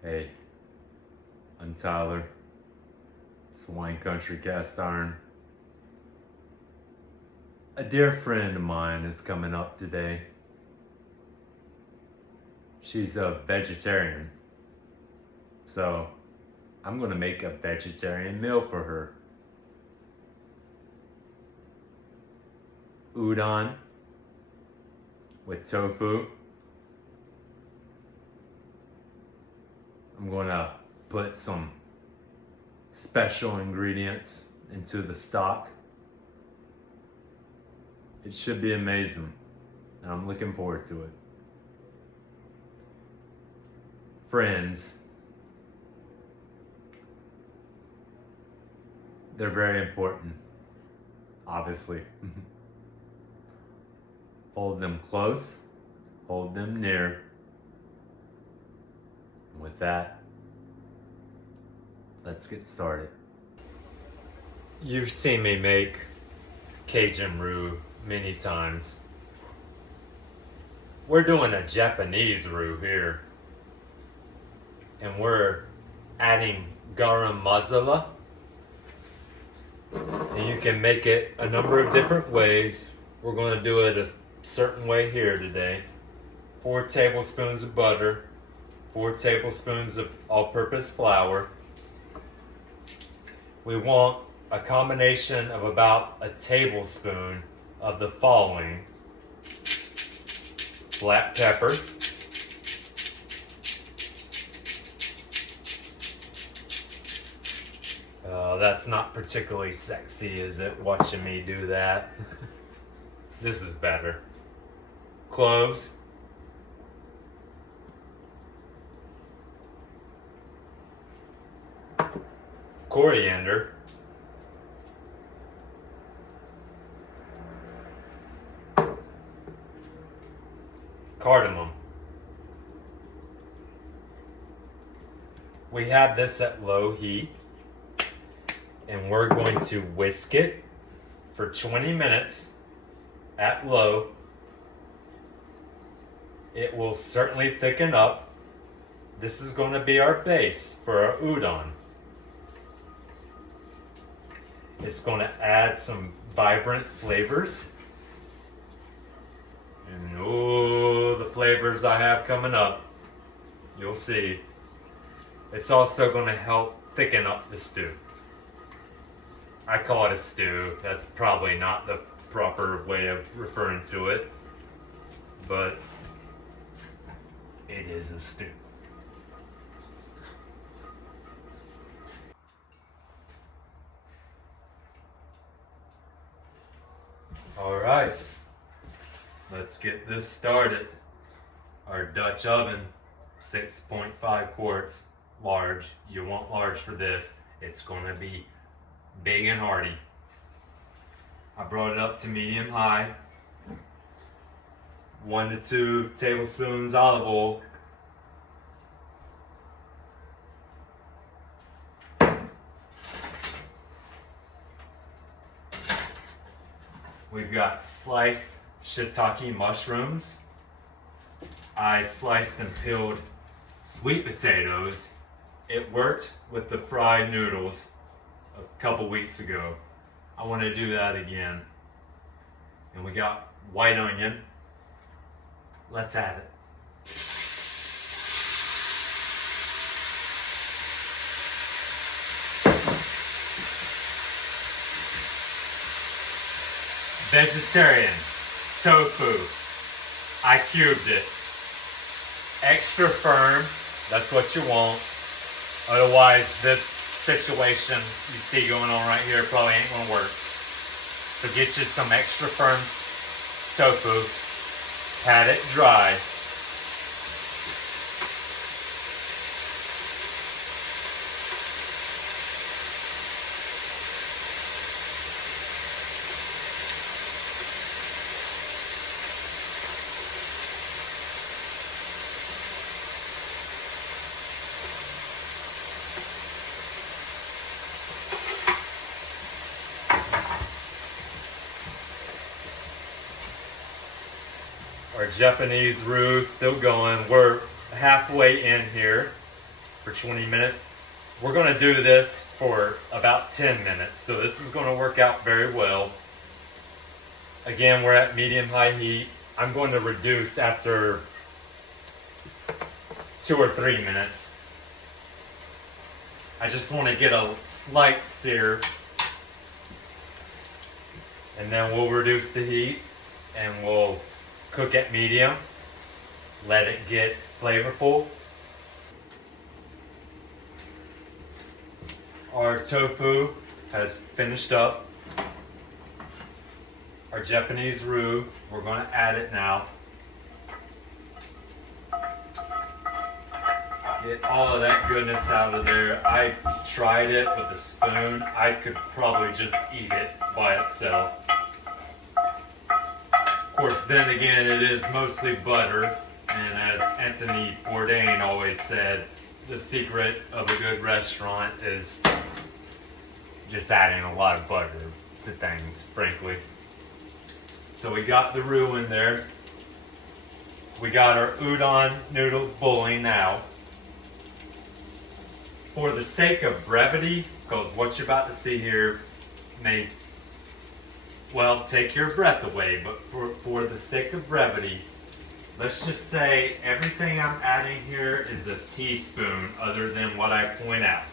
Hey, I'm Tyler. It's Wine Country Cast Iron. A dear friend of mine is coming up today. She's a vegetarian, so I'm gonna make a vegetarian meal for her. Udon with tofu. I'm gonna put some special ingredients into the stock. It should be amazing, and I'm looking forward to it. Friends, they're very important, obviously. Hold them close, hold them near. And with that, let's get started. You've seen me make Cajun roux many times. We're doing a Japanese roux here. And we're adding garam masala. And you can make it a number of different ways. We're going to do it a certain way here today. 4 tablespoons of butter, 4 tablespoons of all-purpose flour. We want a combination of about a tablespoon of the following: black pepper, that's not particularly sexy, is it, watching me do that? This is better. Cloves, coriander, cardamom. We have this at low heat, and we're going to whisk it for 20 minutes at low. It will certainly thicken up. This is going to be our base for our udon. It's going to add some vibrant flavors. And oh, the flavors I have coming up. You'll see. It's also going to help thicken up the stew. I call it a stew. That's probably not the proper way of referring to it, but it is a stew. All right, let's get this started. Our Dutch oven, 6.5 quarts, large. You want large for this. It's going to be big and hearty. I brought it up to medium high. 1 to 2 tablespoons olive oil. We've got sliced shiitake mushrooms. I sliced and peeled sweet potatoes. It worked with the fried noodles a couple weeks ago. I want to do that again. And we got white onion. Let's add it. Vegetarian tofu. I cubed it. Extra firm. That's what you want. Otherwise, this situation you see going on right here probably ain't gonna work. So get you some extra firm tofu, pat it dry. Our Japanese roux still going. We're halfway in here. for 20 minutes. We're going to do this for about 10 minutes, so this is going to work out very well. Again, we're at medium-high heat. I'm going to reduce after 2 or 3 minutes. I just want to get a slight sear, and then we'll reduce the heat and we'll cook at medium, let it get flavorful. Our tofu has finished up. Our Japanese roux, we're going to add it now. Get all of that goodness out of there. I tried it with a spoon. I could probably just eat it by itself. Of course, then again, it is mostly butter. And as Anthony Bourdain always said, the secret of a good restaurant is just adding a lot of butter to things, frankly. So we got the roux in there. We got our udon noodles boiling now. For the sake of brevity, because what you're about to see here may, well, take your breath away, but for the sake of brevity, let's just say everything I'm adding here is a teaspoon other than what I point out.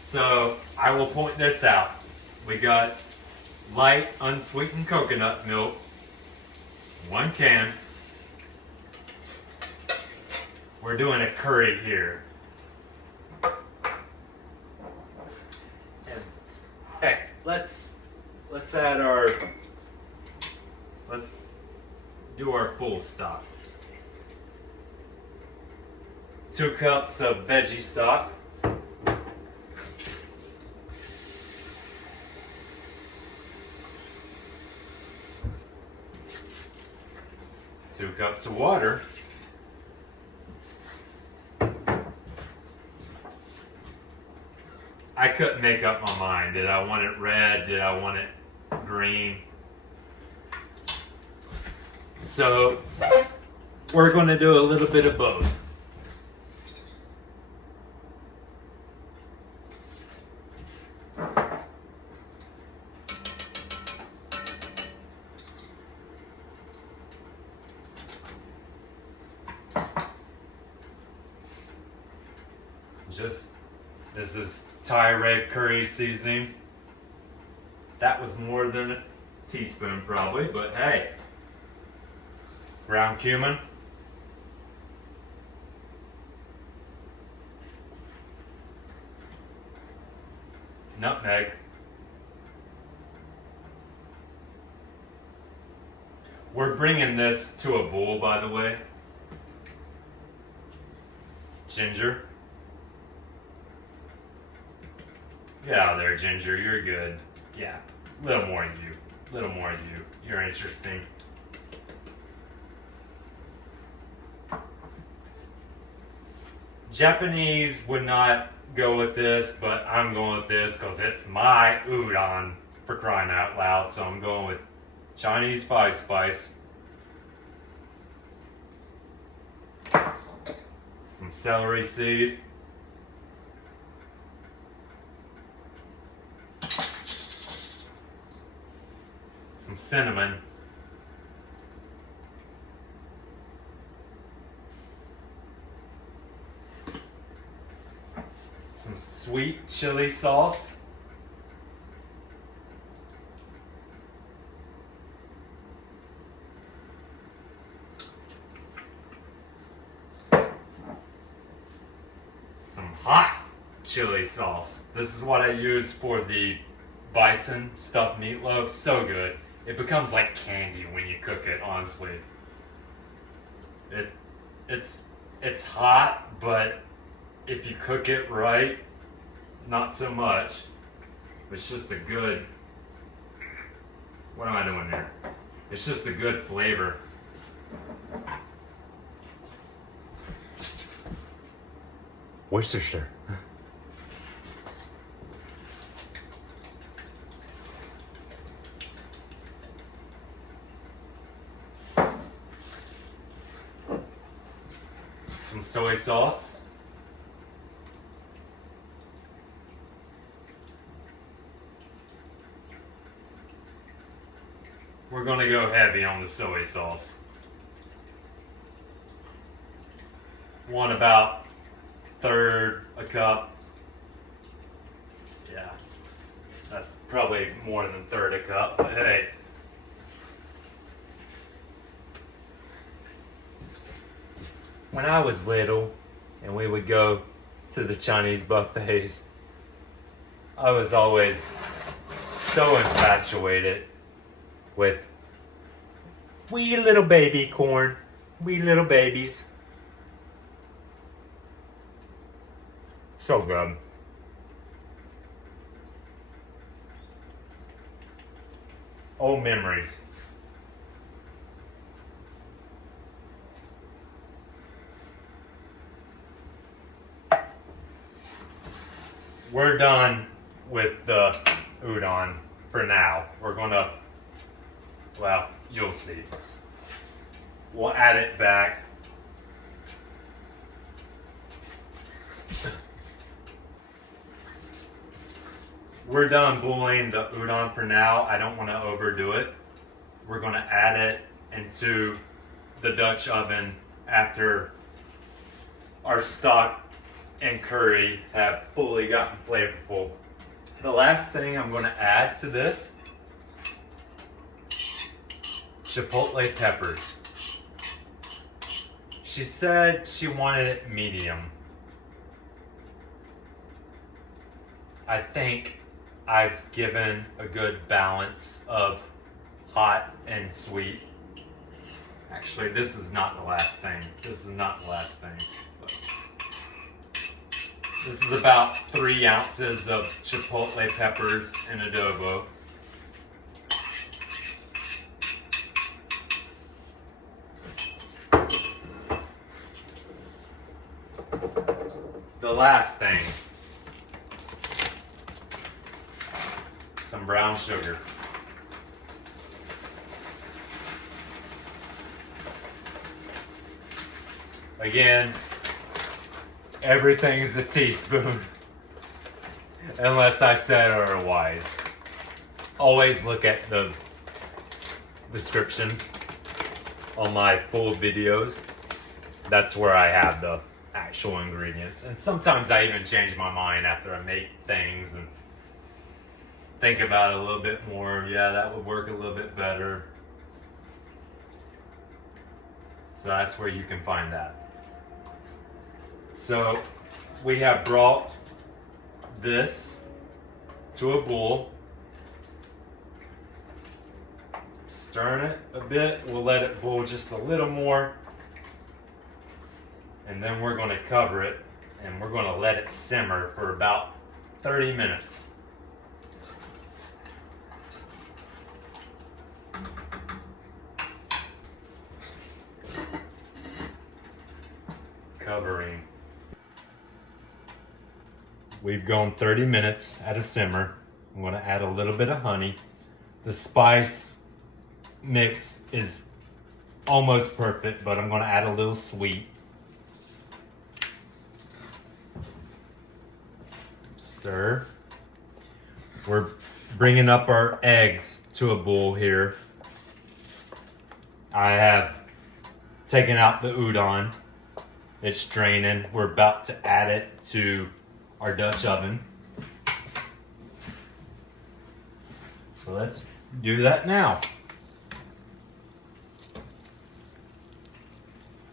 So I will point this out. We got light unsweetened coconut milk, 1 can. We're doing a curry here. And heck, let's do our full stock. 2 cups of veggie stock. 2 cups of water. I couldn't make up my mind. Did I want it red? Did I want it green? So we're going to do a little bit of both. This is Thai red curry seasoning. That was more than a teaspoon probably, but hey. Ground cumin. Nutmeg. We're bringing this to a boil, by the way. Ginger. Get out of there, Ginger. You're good. Yeah, a little more of you. A little more of you. You're interesting. Japanese would not go with this, but I'm going with this because it's my udon, for crying out loud. So I'm going with Chinese five spice. Some celery seed. Some cinnamon. Some sweet chili sauce. Some hot chili sauce. This is what I use for the bison stuffed meatloaf. So good. It becomes like candy when you cook it, honestly. It's hot, but if you cook it right, not so much. It's just a good, what am I doing there? It's just a good flavor. Worcestershire. some soy sauce. We're gonna go heavy on the soy sauce. Want about third a cup. Yeah, that's probably more than third a cup, but hey. When I was little and we would go to the Chinese buffets, I was always so infatuated with wee little baby corn, wee little babies. So good. Old memories. We're done with the udon for now. We're gonna, well, you'll see. We'll add it back. We're done boiling the udon for now. I don't want to overdo it. We're going to add it into the Dutch oven after our stock and curry have fully gotten flavorful. The last thing I'm going to add to this, chipotle peppers. She said she wanted it medium. I think I've given a good balance of hot and sweet. Actually, this is not the last thing. This is not the last thing. But this is about 3 ounces of chipotle peppers in adobo. The last thing, some brown sugar. Again, everything is a teaspoon, unless I said otherwise. Always look at the descriptions on my full videos. That's where I have the actual ingredients. And sometimes I even change my mind after I make things and think about it a little bit more. Yeah, that would work a little bit better. So that's where you can find that. So we have brought this to a boil. Stirring it a bit. We'll let it boil just a little more. And then we're going to cover it and we're going to let it simmer for about 30 minutes. Covering. We've gone 30 minutes at a simmer. I'm going to add a little bit of honey. The spice mix is almost perfect, but I'm going to add a little sweet. Stir. We're bringing up our eggs to a boil here. I have taken out the udon. It's draining. We're about to add it to our Dutch oven. So let's do that now.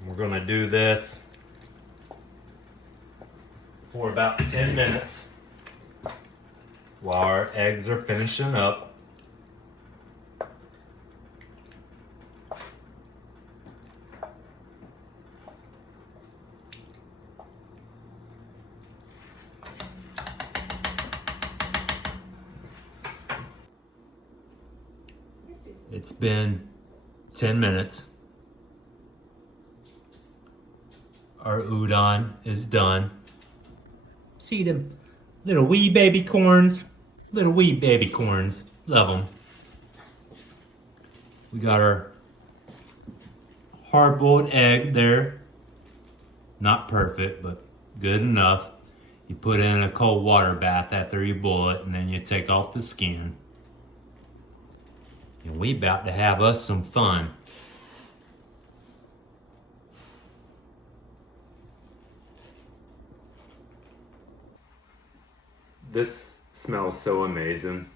We're going to do this for about 10 minutes while our eggs are finishing up. It's been 10 minutes. Our udon is done. See them little wee baby corns? Little wee baby corns. Love them. We got our hard-boiled egg there. Not perfect, but good enough. You put it in a cold water bath after you boil it, and then you take off the skin. And we about to have us some fun. This smells so amazing.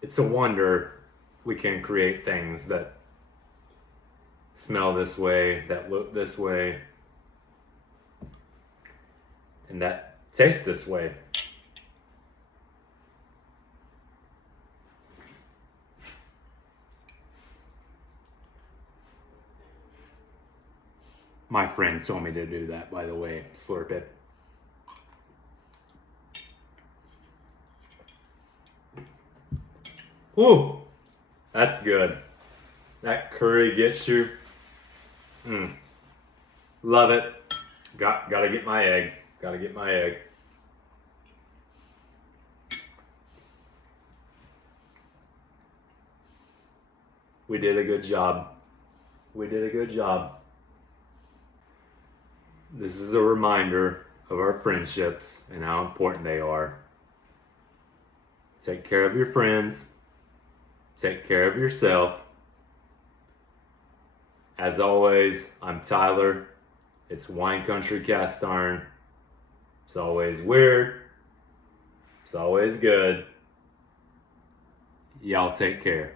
It's a wonder we can create things that smell this way, that look this way, and that taste this way. My friend told me to do that, by the way. Slurp it. Ooh, that's good. That curry gets you. Love it. Gotta get my egg. Gotta get my egg. We did a good job. We did a good job. This is a reminder of our friendships and how important they are. Take care of your friends. Take care of yourself. As always, I'm Tyler. It's Wine Country Cast Iron. It's always weird. It's always good. Y'all take care.